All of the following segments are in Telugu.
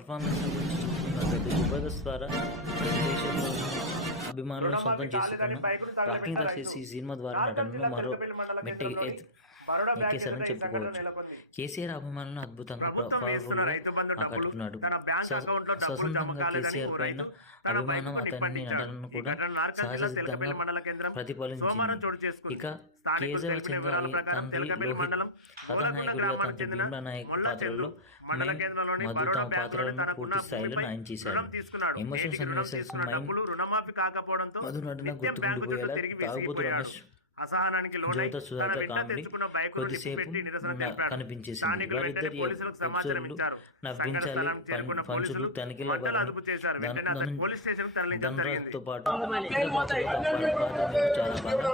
పర్ఫార్మెన్స్ గురించి చూసుకున్నట్లయితే జబర్దస్త్ ద్వారా ప్రతి దేశంలో ఉన్న అభిమానులను సొంతం చేసుకున్న రాకింగ్ రాసేసి సినిమా ద్వారా నటనను మరో మెట్ట ఎత్- ఎక్కేశారని చెప్పుకోవచ్చు. కేసీఆర్ అభిమానులను అద్భుతంగా ఆకట్టుకున్నాడు. స్వ- స్వతంత్రంగా కేసీఆర్ పైన అభిమానం అతని నటనను కూడా సహజ సిద్ధంగా ప్రతిఫలించింది ఇక కేశవ చంద్ర తండ్రి లోహిత్ కథానాయకుడిగా తండ్రి భీమ్లా నాయక్ పాత్రలో మధు తమ పాత్రలను పూర్తి స్థాయిలో న్యాయం చేశాడు. ఎమోషన్ సన్నివేశాలు మధు నటన నిత్యం గుర్తుకుంటూ బ్యాంకు చుట్టూ పోయేలా తిరిగి తాగుబోతు. రమేష్ అసహనానికి లోనై జ్యోత సుధాకర్ తన వెంట కామెడీ తెచ్చుకున్న బైకును కొద్దిసేపు. కనిపించేసింది వారిద్దరి. నవ్వించాలి పంచులు తనిఖీల. ధనరాజ్తో పాటు చాలా బాగా.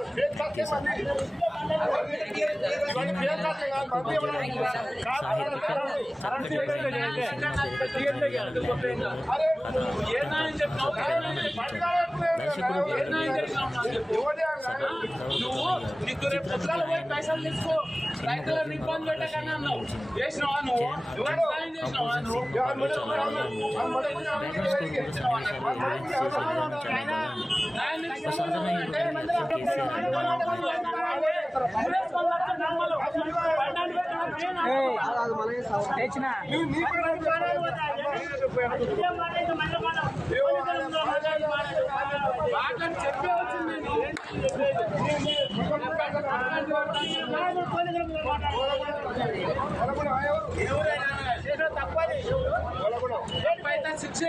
సాహిత్యక చక్కటి ప్రయాణాలు, సినిమా తెరకెక్కించిన విధానం దర్శకుడు రైతులను ఇబ్బంది పెట్టకన్నా అన్నావు చేసినావా నువ్వు ఎవరు సాయం చేసినావా నువ్వు చెప్పే వచ్చింది శిక్ష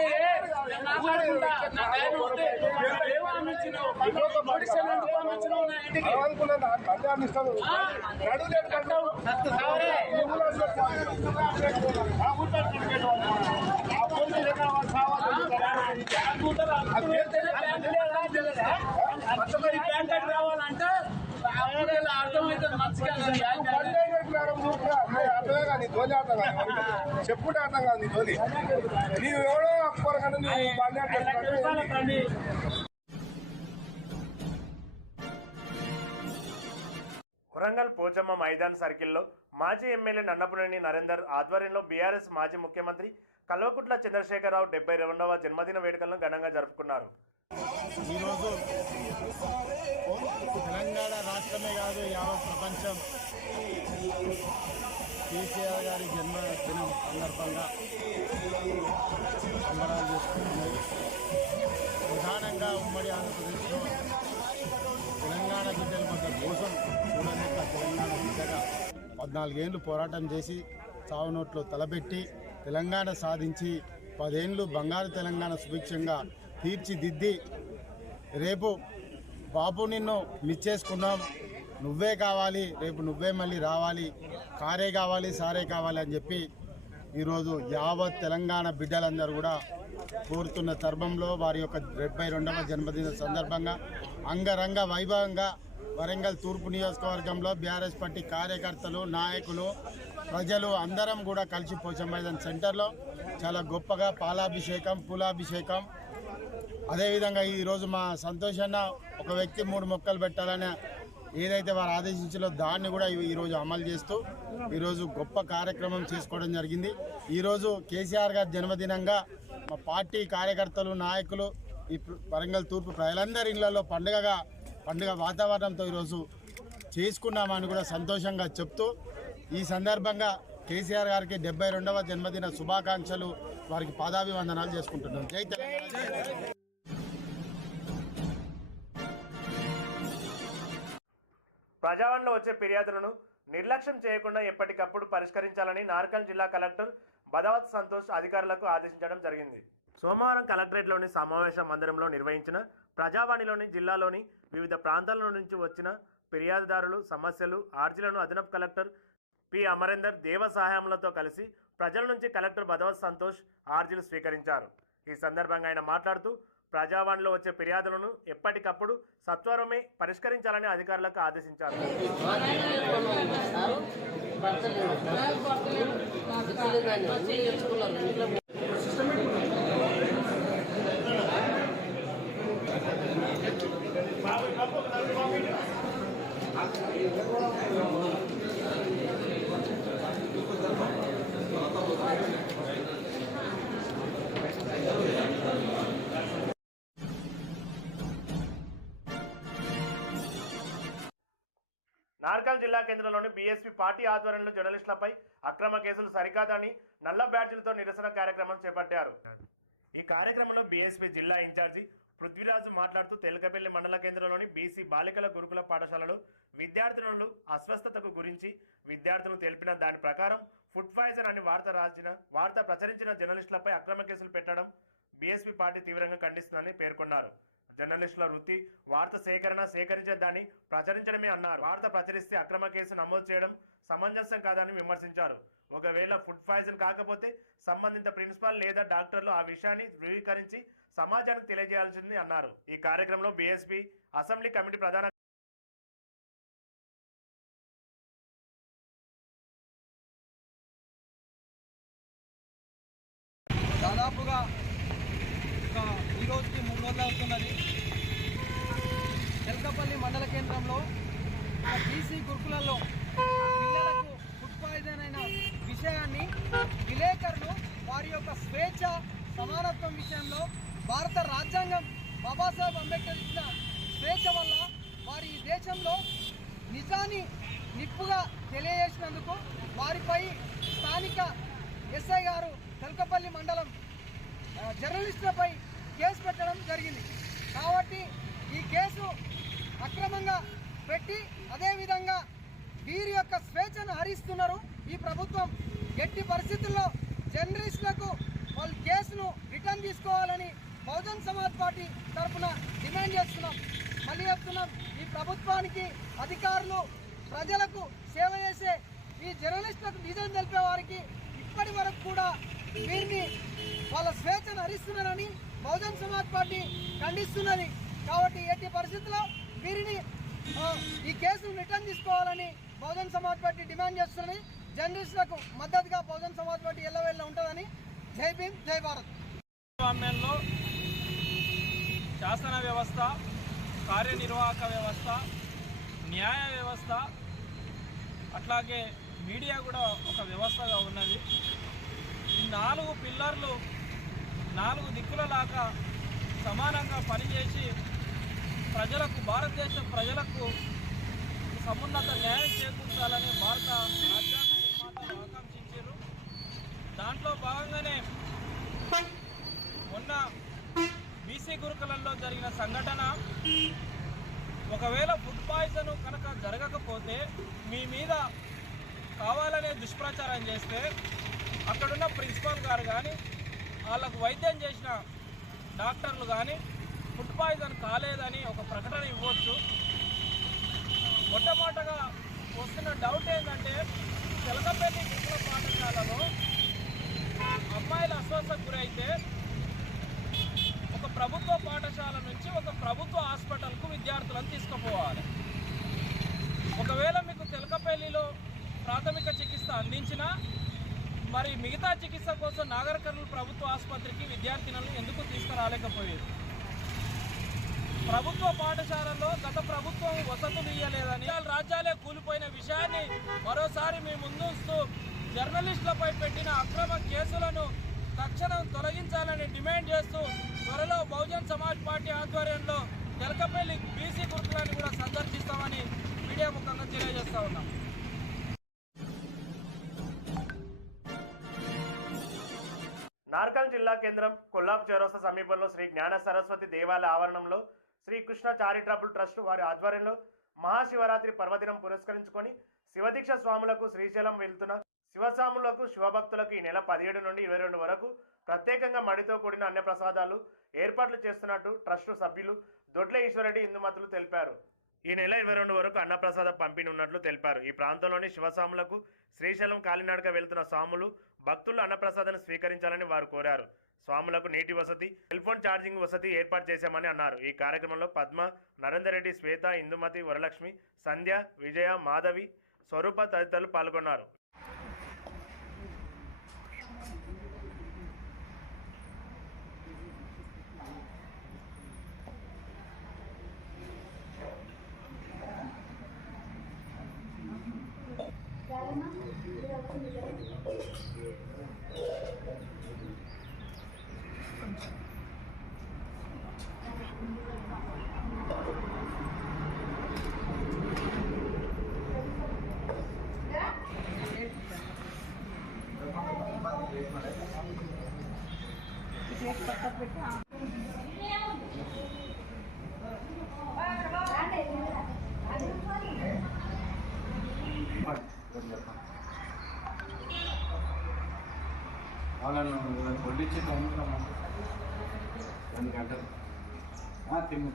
మాట్లాడుకుంటా నా టైం ఉంటే ఏమో అనిపించినావు ఎందుకు పంపించినావు నా ఇంటికి రావాలంటే చెప్పుకుంటే అర్థం కాదు నీ తోలి నీవు ఎవడో బండి వరంగల్ పోచమ్మ మైదాన్ సర్కిల్లో మాజీ ఎమ్మెల్యే నన్నపునేని నరేందర్ ఆధ్వర్యంలో బీఆర్ఎస్ మాజీ ముఖ్యమంత్రి కల్వకుట్ల చంద్రశేఖరరావు డెబ్బై రెండవ జన్మదిన వేడుకలను ఘనంగా జరుపుకున్నారు. తెలంగాణ రాష్ట్రమే కాదు యావత్ ప్రపంచం. కేసీఆర్ గారి జన్మదినం సందర్భంగా సంబరాలు చేసుకుంటున్నాయి ప్రధానంగా ఉమ్మడి ఆంధ్రప్రదేశ్లో తెలంగాణ బిడ్డల మధ్య కోసం చూడలేక తెలంగాణ బిడ్డగా పద్నాలుగేళ్ళు పోరాటం చేసి చావు నోట్లో తలపెట్టి తెలంగాణ సాధించి పదేండ్లు బంగారు తెలంగాణ సుభిక్షంగా తీర్చిదిద్ది రేపు బాబు నిన్ను మిచ్చేసుకున్నాం నువ్వే కావాలి రేపు నువ్వే మళ్ళీ రావాలి. కారే కావాలి సారే కావాలి అని చెప్పి ఈరోజు యావత్ తెలంగాణ బిడ్డలందరూ కూడా కోరుతున్న తరుణంలో వారి యొక్క డెబ్బై రెండవ జన్మదిన సందర్భంగా అంగరంగ వైభవంగా వరంగల్ తూర్పు నియోజకవర్గంలో బీఆర్ఎస్ పార్టీ కార్యకర్తలు నాయకులు ప్రజలు అందరం కూడా కలిసి పోచమ్మైదాన్ సెంటర్లో చాలా గొప్పగా పాలాభిషేకం పూలాభిషేకం అదేవిధంగా ఈరోజు మా సంతోష్ అన్న ఒక వ్యక్తి మూడు మొక్కలు పెట్టాలని ఏదైతే వారు ఆదేశించారో దాన్ని కూడా ఈరోజు అమలు చేస్తూ ఈరోజు గొప్ప కార్యక్రమం చేసుకోవడం జరిగింది. ఈరోజు కేసీఆర్ గారి జన్మదినంగా మా పార్టీ కార్యకర్తలు నాయకులు ఈ వరంగల్ తూర్పు ప్రజలందరి ఇళ్ళలో పండుగగా పండుగ వాతావరణంతో ఈరోజు చేసుకున్నామని కూడా సంతోషంగా చెప్తూ ఈ సందర్భంగా కేసీఆర్ గారికి డెబ్బై రెండవ జన్మదిన శుభాకాంక్షలు వారికి పాదాభివందనాలు చేసుకుంటున్నాం. జై తెలంగాణ. ప్రజావాణిలో వచ్చే ఫిర్యాదులను నిర్లక్ష్యం చేయకుండా ఎప్పటికప్పుడు పరిష్కరించాలని నార్కల్ జిల్లా కలెక్టర్ బదావత్ సంతోష్ అధికారులకు ఆదేశించడం జరిగింది. సోమవారం కలెక్టరేట్లోని సమావేశ మందిరంలో నిర్వహించిన ప్రజావాణిలోని జిల్లాలోని వివిధ ప్రాంతాల నుంచి వచ్చిన ఫిర్యాదుదారులు సమస్యలు ఆర్జీలను అదనపు కలెక్టర్ పి. అమరేందర్ దేవ సహాయములతో కలిసి ప్రజల నుంచి కలెక్టర్ బదవత్ సంతోష్ ఆర్జీలు స్వీకరించారు. ఈ సందర్భంగా ఆయన మాట్లాడుతూ ప్రజావాణిలో వచ్చే ఫిర్యాదులను ఎప్పటికప్పుడు సత్వరమే పరిష్కరించాలని అధికారులకు ఆదేశించారు. జిల్లా కేంద్రంలోని బీఎస్పీ పార్టీ ఆధ్వర్యంలో జర్నలిస్టులపై అక్రమ కేసులు సరికాదని నల్ల బ్యాడ్జీలతో నిరసన కార్యక్రమం చేపట్టారు. ఈ కార్యక్రమంలో బీఎస్పీ జిల్లా ఇన్ఛార్జి పృథ్వీరాజు మాట్లాడుతూ తెలకపల్లి మండల కేంద్రంలోని బీసీ బాలికల గురుకుల పాఠశాలలో విద్యార్థినులు అస్వస్థతకు గురించి విద్యార్థులు తెలిపిన దాని ప్రకారం ఫుడ్ పాయిజన్ అని వార్త రాసిన వార్త ప్రచురించిన జర్నలిస్టులపై అక్రమ కేసులు పెట్టడం బీఎస్పీ పార్టీ తీవ్రంగా ఖండిస్తుందని పేర్కొన్నారు. జర్నలిస్టుల వృత్తి వార్త సేకరణ సేకరించద్దని ప్రచురించడమే అన్నారు. వార్త ప్రచురిస్తే అక్రమ కేసు నమోదు చేయడం సమంజసం కాదని విమర్శించారు. ఒకవేళ ఫుడ్ పాయిజన్ కాకపోతే సంబంధిత ప్రిన్సిపాల్ లేదా డాక్టర్లు ఆ విషయాన్ని ధృవీకరించి సమాజానికి తెలియజేయాల్సింది అన్నారు. ఈ కార్యక్రమంలో బీఎస్పీ అసెంబ్లీ కమిటీ ప్రధాన దాదాపుగా ఒక ఈ ఎల్కపల్లి అవుతున్నది మండల కేంద్రంలో బీసీ గురుకులలో పిల్లలకు ఫుడ్ పాయిజన్ అయిన విషయాన్ని విలేకరులు వారి యొక్క స్వేచ్ఛ సమానత్వం విషయంలో భారత రాజ్యాంగం బాబాసాహెబ్ అంబేద్కర్ ఇచ్చిన స్వేచ్ఛ వల్ల వారి ఈ దేశంలో నిజాన్ని నిప్పుగా తెలియజేసినందుకు వారిపై స్థానిక ఎస్ఐ గారు తెలకపల్లి మండలం జర్నలిస్టులపై కేసు పెట్టడం జరిగింది. కాబట్టి ఈ కేసు అక్రమంగా పెట్టి అదేవిధంగా వీరి యొక్క స్వేచ్ఛను హరిస్తున్నారు. ఈ ప్రభుత్వం ఎట్టి పరిస్థితుల్లో జర్నలిస్టులకు వాళ్ళ కేసును రిటర్న్ తీసుకోవాలని బహుజన్ సమాజ్ పార్టీ తరఫున డిమాండ్ చేస్తున్నాం. మళ్ళీ చెప్తున్నాం ఈ ప్రభుత్వానికి అధికారులు ప్రజలకు సేవ చేసే ఈ జర్నలిస్టులకు నిజం తెలిపే వారికి ఇప్పటి వరకు కూడా వీరిని వాళ్ళ స్వేచ్ఛను హరిస్తున్నారని బహుజన్ సమాజ్ పార్టీ ఖండిస్తున్నది. కాబట్టి ఎట్టి పరిస్థితుల్లో వీరిని ఈ కేసును రిటర్న్ తీసుకోవాలని బహుజన్ సమాజ్ పార్టీ డిమాండ్ చేస్తున్నది. జర్నలిస్టులకు మద్దతుగా బహుజన్ సమాజ్ పార్టీ ఎల్లవేళ్ళ ఉంటుందని జై భీమ్ జై భారత్. శాసన వ్యవస్థ కార్యనిర్వాహక వ్యవస్థ న్యాయ వ్యవస్థ అట్లాగే మీడియా కూడా ఒక వ్యవస్థగా ఉన్నది. ఈ నాలుగు పిల్లర్లు నాలుగు దిక్కులలాగా సమానంగా పనిచేసి ప్రజలకు భారతదేశ ప్రజలకు సమున్నత న్యాయం చేకూర్చాలని భారత రాజ్యాంగ ఆకాంక్షించారు. దాంట్లో భాగంగానే మొన్న బీసీ గురుకులంలో జరిగిన సంఘటన. ఒకవేళ ఫుడ్ పాయిజన్ కనుక జరగకపోతే మీ మీద కావాలనే దుష్ప్రచారం చేస్తే అక్కడున్న ప్రిన్సిపాల్ గారు కానీ వాళ్ళకు వైద్యం చేసిన డాక్టర్లు కానీ ఫుడ్ పాయిజన్ కాలేదని ఒక ప్రకటన ఇవ్వచ్చు. మొట్టమొదటగా వస్తున్న డౌట్ ఏంటంటే తెలకపల్లి గురుకుల పాఠశాలలో అమ్మాయిలు అస్వస్థకు గురైతే ఒక ప్రభుత్వ పాఠశాల నుంచి ఒక ప్రభుత్వ హాస్పిటల్కు విద్యార్థులను తీసుకుపోవాలి. ఒకవేళ మీకు తెలకపల్లిలో ప్రాథమిక చికిత్స అందించినా మరి మిగతా చికిత్స కోసం నాగర్కర్నూలు ప్రభుత్వ ఆసుపత్రికి విద్యార్థినులను ఎందుకు తీసుకురాలేకపోయేది ప్రభుత్వ పాఠశాలలో గత ప్రభుత్వం వసతులు ఇయ్యలేదని రాజ్యాలే కూలిపోయిన విషయాన్ని మరోసారి మీ ముందుస్తూ జర్నలిస్టులపై పెట్టిన అక్రమ కేసులను తక్షణం తొలగించాలని డిమాండ్ చేస్తూ త్వరలో బహుజన్ సమాజ్ పార్టీ ఆధ్వర్యంలో తెలకపల్లి బీసీ గుర్తులను కూడా సందర్శిస్తామని మీడియా ముఖంగా తెలియజేస్తా ఉన్నాం. కేంద్రం కొల్లాం చౌరస్తా సమీపంలో శ్రీ జ్ఞాన సరస్వతి దేవాలయ ఆవరణంలో శ్రీకృష్ణ చారిటబుల్ ట్రస్ట్ వారి ఆధ్వర్యంలో మహాశివరాత్రి పర్వదినం పురస్కరించుకొని శివదీక్ష స్వాములకు శ్రీశైలం వెళ్తున్న శివస్వాములకు శివభక్తులకు ఈ నెల పదిహేడు నుండి ఇరవై రెండు వరకు ప్రత్యేకంగా మడితో కూడిన అన్నప్రసాదాలు ఏర్పాట్లు చేస్తున్నట్టు ట్రస్టు సభ్యులు దొడ్ల ఈశ్వరెడ్డి హిందుమతులు తెలిపారు. ఈ నెల ఇరవై రెండు వరకు అన్నప్రసాద పంపిణీ ఉన్నట్లు తెలిపారు. ఈ ప్రాంతంలోని శివస్వాములకు శ్రీశైలం కాలినాడక వెళ్తున్న స్వాములు భక్తులు అన్నప్రసాదాన్ని స్వీకరించాలని వారు కోరారు. స్వాములకు నీటి వసతి సెల్ ఫోన్ ఛార్జింగ్ వసతి ఏర్పాటు చేశామని అన్నారు. ఈ కార్యక్రమంలో పద్మ నరేందర్ రెడ్డి శ్వేత ఇందుమతి వరలక్ష్మి సంధ్య విజయ మాధవి స్వరూప తదితరులు పాల్గొన్నారు. వాళ్ళను పొడిచి తమ్ముతున్నాము రెండు గంటలు తిమ్ము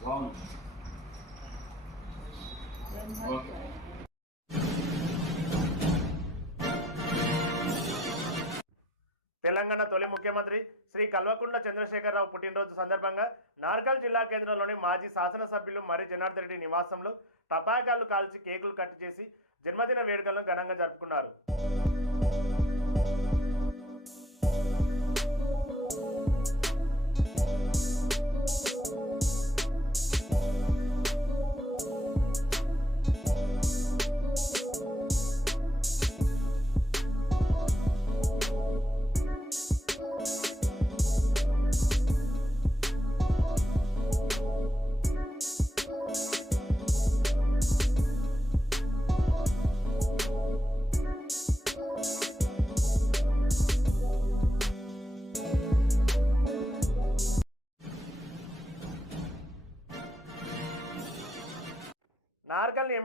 బాగుంది ఓకే తెలంగాణ తొలి ముఖ్యమంత్రి శ్రీ కల్వకుంట్ల చంద్రశేఖరరావు పుట్టినరోజు సందర్భంగా నార్కల్ జిల్లా కేంద్రంలోని మాజీ శాసనసభ్యులు మరి జనార్దన్ రెడ్డి నివాసంలో టపాకాయలు కాల్చి కేకులు కట్ చేసి జన్మదిన వేడుకలను ఘనంగా జరుపుకున్నారు.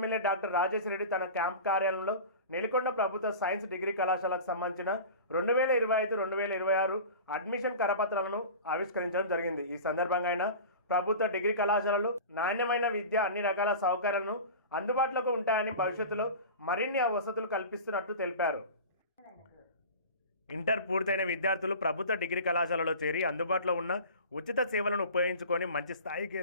ఎమ్మెల్యే డాక్టర్ రాజేష్ రెడ్డి తన క్యాంప్ కార్యాలయంలో నెలకొండ ప్రభుత్వ సైన్స్ డిగ్రీ కళాశాలకు సంబంధించిన రెండు వేల ఇరవై ఐదు రెండు వేల ఇరవై ఆరు అడ్మిషన్ కరపత్రాలను ఆవిష్కరించడం జరిగింది. ఈ సందర్భంగా ఆయన ప్రభుత్వ డిగ్రీ కళాశాలలు నాణ్యమైన విద్య అన్ని రకాల సౌకర్యాలను అందుబాటులోకి ఉంటాయని భవిష్యత్తులో మరిన్ని వసతులు కల్పిస్తున్నట్టు తెలిపారు. ఇంటర్ పూర్తయిన విద్యార్థులు ప్రభుత్వ డిగ్రీ కళాశాలలో చేరి అందుబాటులో ఉన్న ఉచిత సేవలను ఉపయోగించుకొని మంచి స్థాయికి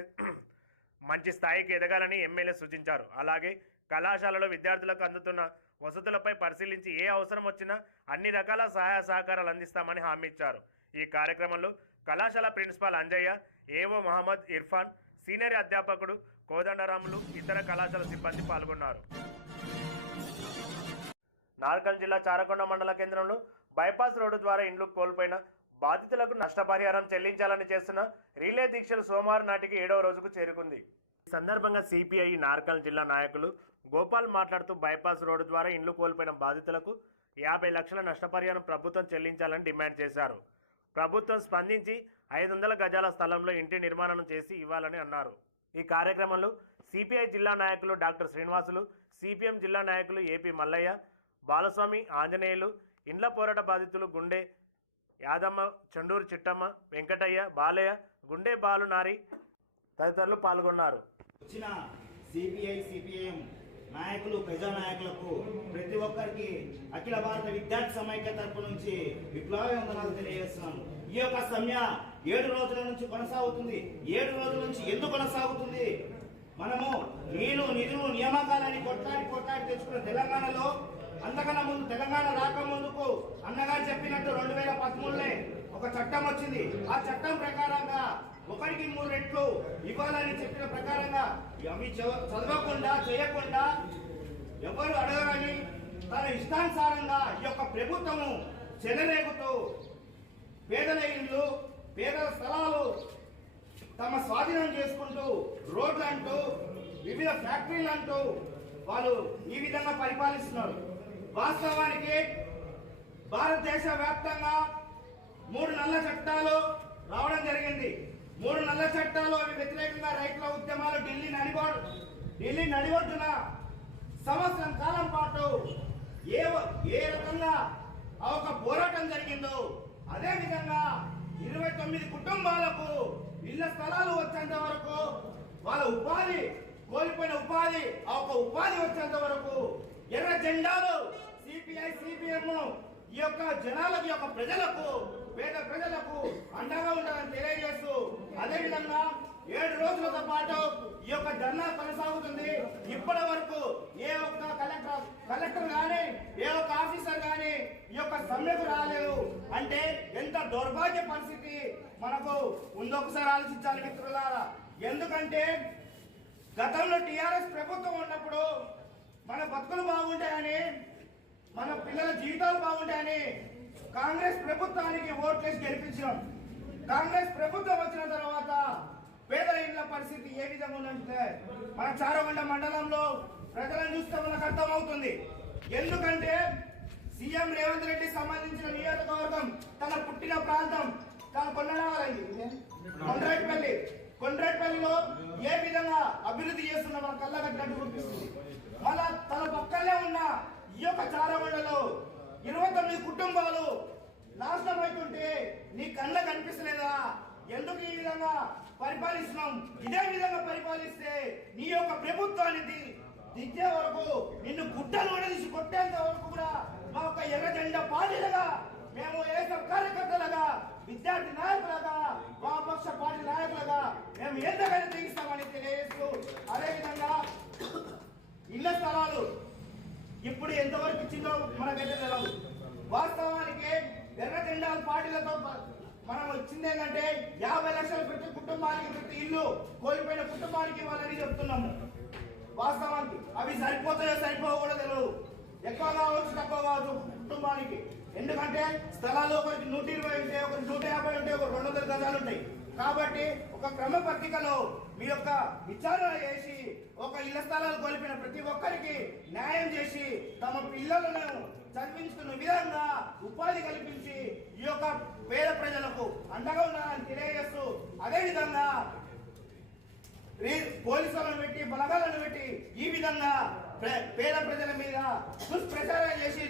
మంచి స్థాయికి ఎదగాలని ఎమ్మెల్యే సూచించారు. అలాగే కళాశాలలో విద్యార్థులకు అందుతున్న వసతులపై పరిశీలించి ఏ అవసరం వచ్చినా అన్ని రకాల సహాయ సహకారాలు అందిస్తామని హామీ ఇచ్చారు. ఈ కార్యక్రమంలో కళాశాల principal Anjaiah A O Mohammed Irfan senior అధ్యాపకుడు Kodandaramulu ఇతర కళాశాల సిబ్బంది పాల్గొన్నారు. నార్కల్ జిల్లా చారకొండ మండల కేంద్రంలో బైపాస్ రోడ్డు ద్వారా ఇండ్లు కోల్పోయిన బాధితులకు నష్టపరిహారం చెల్లించాలని చేస్తున్న రిలే దీక్షలు సోమవారం నాటికి ఏడవ రోజుకు చేరుకుంది. ఈ సందర్భంగా సిపిఐ నార్కల్ జిల్లా నాయకులు గోపాల్ మాట్లాడుతూ బైపాస్ రోడ్డు ద్వారా ఇండ్లు కోల్పోయిన బాధితులకు యాభై లక్షల నష్టపరిహారం ప్రభుత్వం చెల్లించాలని డిమాండ్ చేశారు. ప్రభుత్వం స్పందించి ఐదు వందల గజాల స్థలంలో ఇంటి నిర్మాణం చేసి ఇవ్వాలని అన్నారు. ఈ కార్యక్రమంలో సిపిఐ జిల్లా నాయకులు డాక్టర్ శ్రీనివాసులు సిపిఎం జిల్లా నాయకులు ఏపీ మల్లయ్య బాలస్వామి ఆంజనేయులు ఇండ్ల పోరాట బాధితులు గుండె యాదమ్మ చండూరు చిట్టమ్మ వెంకటయ్య బాలయ్య గుండె బాలు నారి తదితరులు పాల్గొన్నారు. వచ్చిన సిపిఐ సిపిఐఎం నాయకులు ప్రజా నాయకులకు ప్రతి ఒక్కరికి అఖిల భారత విద్యార్థి సమైక్య తరపు నుంచి విప్లవ వందనాలు తెలియజేస్తున్నాను. ఈ యొక్క సమ్య ఏడు రోజుల నుంచి కొనసాగుతుంది. ఏడు రోజుల నుంచి ఎందుకు కొనసాగుతుంది? మనము నీళ్ళు నిధులు నియామకాలని కొట్లాడి కొట్లాడి తెచ్చుకున్న తెలంగాణలో అంతకన్నా ముందు తెలంగాణ రాకముందుకు అన్నగారు చెప్పినట్టు రెండు వేల పదమూడులే ఒక చట్టం వచ్చింది. ఆ చట్టం ప్రకారంగా ఒకరికి మూడు రెట్లు ఇవ్వాలని చెప్పిన ప్రకారంగా అవి చ- చదవకుండా చేయకుండా ఎవరు అడగరని తన ఇష్టానుసారంగా ఈ యొక్క ప్రభుత్వము చెలరేగుతూ పేదల ఇళ్ళు పేదల స్థలాలు తమ స్వాధీనం చేసుకుంటూ రోడ్లు అంటూ వివిధ ఫ్యాక్టరీలు అంటూ వాళ్ళు ఈ విధంగా పరిపాలిస్తున్నారు. వాస్తవానికి భారతదేశ వ్యాప్తంగా మూడు నల్ల చట్టాలు రావడం జరిగింది. మూడు నల్ల చట్టాలు అవి వ్యతిరేకంగా రైతుల ఉద్యమాలు ఢిల్లీ నడిపో ఢిల్లీ నడిబొడ్డున సంవత్సరం కాలం పాటు ఏ ఏ రకంగా ఆ ఒక పోరాటం జరిగిందో అదే విధంగా ఇరవై తొమ్మిది కుటుంబాలకు ఇళ్ళ స్థలాలు వచ్చేంత వరకు వాళ్ళ ఉపాధి కోల్పోయిన ఉపాధి ఆ ఒక ఉపాధి వచ్చేంత వరకు ఎర్ర జెండాలు సిపిఐ సిపిఎం ఈ యొక్క జనాలకు యొక్క ప్రజలకు పేద ప్రజలకు అండగా ఉండాలని తెలియజేస్తూ అదే విధంగా ఏడు రోజులతో పాటు ఈ యొక్క ధర్నా కొనసాగుతుంది. ఇప్పటి వరకు ఏ ఒక్క కలెక్టర్ కలెక్టర్ కానీ ఏ ఒక్క ఆఫీసర్ కానీ ఈ యొక్క సమ్మెకు రాలేదు. అంటే ఎంత దౌర్భాగ్య పరిస్థితి మనకు ఉందొకసారి ఆలోచించాలి మిత్రులారా. ఎందుకంటే గతంలో టిఆర్ఎస్ ప్రభుత్వం ఉన్నప్పుడు మన బతుకులు బాగుంటాయని మన పిల్లల జీవితాలు బాగుంటాయని కాంగ్రెస్ ప్రభుత్వానికి ఓట్లేసి గెలిపించాం కాంగ్రెస్ ప్రభుత్వం వచ్చిన తర్వాత పేదల ఇళ్ళ పరిస్థితి ఏ విధంగా ఉందంటే మన చారగొండ మండలంలో ప్రజలను చూస్తే మనకు అర్థమవుతుంది. ఎందుకంటే సీఎం రేవంత్ రెడ్డి సంబంధించిన నియోజకవర్గం తన పుట్టిన ప్రాంతం. తన ఇది కొండ్రాటిపల్లి కొండ్రాటిపల్లిలో ఏ విధంగా అభివృద్ధి చేస్తున్న మన కళ్ళ గుర్తిస్తుంది. మళ్ళా తన పక్కనే ఉన్న ఈ యొక్క చారమండలో ఇరవై తొమ్మిది కుటుంబాలు నాశనం అవుతుంటే నీ కళ్ళ కనిపిస్తలేదా? ఎందుకు ఈ విధంగా పరిపాలిస్తున్నాం? ఇదే విధంగా పరిపాలిస్తే నీ యొక్క ప్రభుత్వానికి దిద్దే వరకు నిన్ను గుడ్డలు వడదీసి కొట్టేంత వరకు కూడా మా యొక్క ఎర్ర జెండా పార్టీలుగా మేము ఏక కార్యకర్తలుగా విద్యార్థి నాయకులుగా వామపక్ష పార్టీ నాయకులుగా మేము ఎంతగానో తెగిస్తామని తెలియజేస్తూ అదేవిధంగా ఇళ్ళ స్థలాలు ఇప్పుడు ఎంతవరకు ఇచ్చిందో మనకైతే తెలియదు వాస్తవానికి ఎర్ర జెండాల పార్టీలతో మనం వచ్చింది ఏంటంటే యాభై లక్షలు ప్రతి కుటుంబానికి ప్రతి ఇల్లు కోల్పోయిన కుటుంబానికి ఇవ్వాలని చెప్తున్నాము. వాస్తవానికి అవి సరిపోతాయో సరిపోవో కూడా తెలియదు ఎక్కువ కావచ్చు తక్కువ కావచ్చు కుటుంబానికి. ఎందుకంటే స్థలాలు ఒకరికి నూట ఇరవై ఉంటాయి ఒకరికి నూట యాభై ఉంటాయి ఒక రెండు వందల గజాలు ఉంటాయి. కాబట్టి ఒక క్రమ పత్రికలో మీ యొక్క విచారణ చేసి ఒక ఇళ్ళ స్థలాలు కోల్పోయిన ప్రతి ఒక్కరికి న్యాయం చేసి తమ పిల్లలను చదివించుకున్న విధంగా ఉపాధి కల్పించి ఈ యొక్క పేద ప్రజలకు అండగా ఉన్నారని తెలియజేస్తూ అదేవిధంగా విధంగా పోలీసులను పెట్టి బలగాలను పెట్టి ఈ విధంగా పేద ప్రజల మీద దుష్ప్రచారం చేసి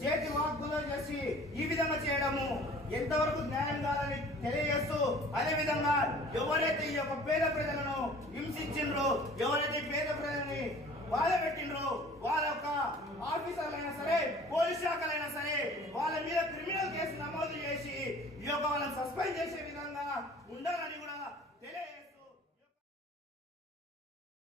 చేతి వాగ్గులు చేసి ఈ విధంగా చేయడము ఎంతవరకు న్యాయం కాదని తెలియజేస్తూ అదే విధంగా ఎవరైతే ఈ యొక్క పేద ప్రజలను హింసించిండ్రో ఎవరైతే పేద ప్రజల్ని బాధ పెట్టిండ్రో వాళ్ళ యొక్క ఆఫీసర్లైనా సరే పోలీస్ శాఖలైనా సరే వాళ్ళ మీద క్రిమినల్ కేసు నమోదు చేసి ఈ యొక్క వాళ్ళని సస్పెండ్ చేసే విధంగా ఉండాలని కూడా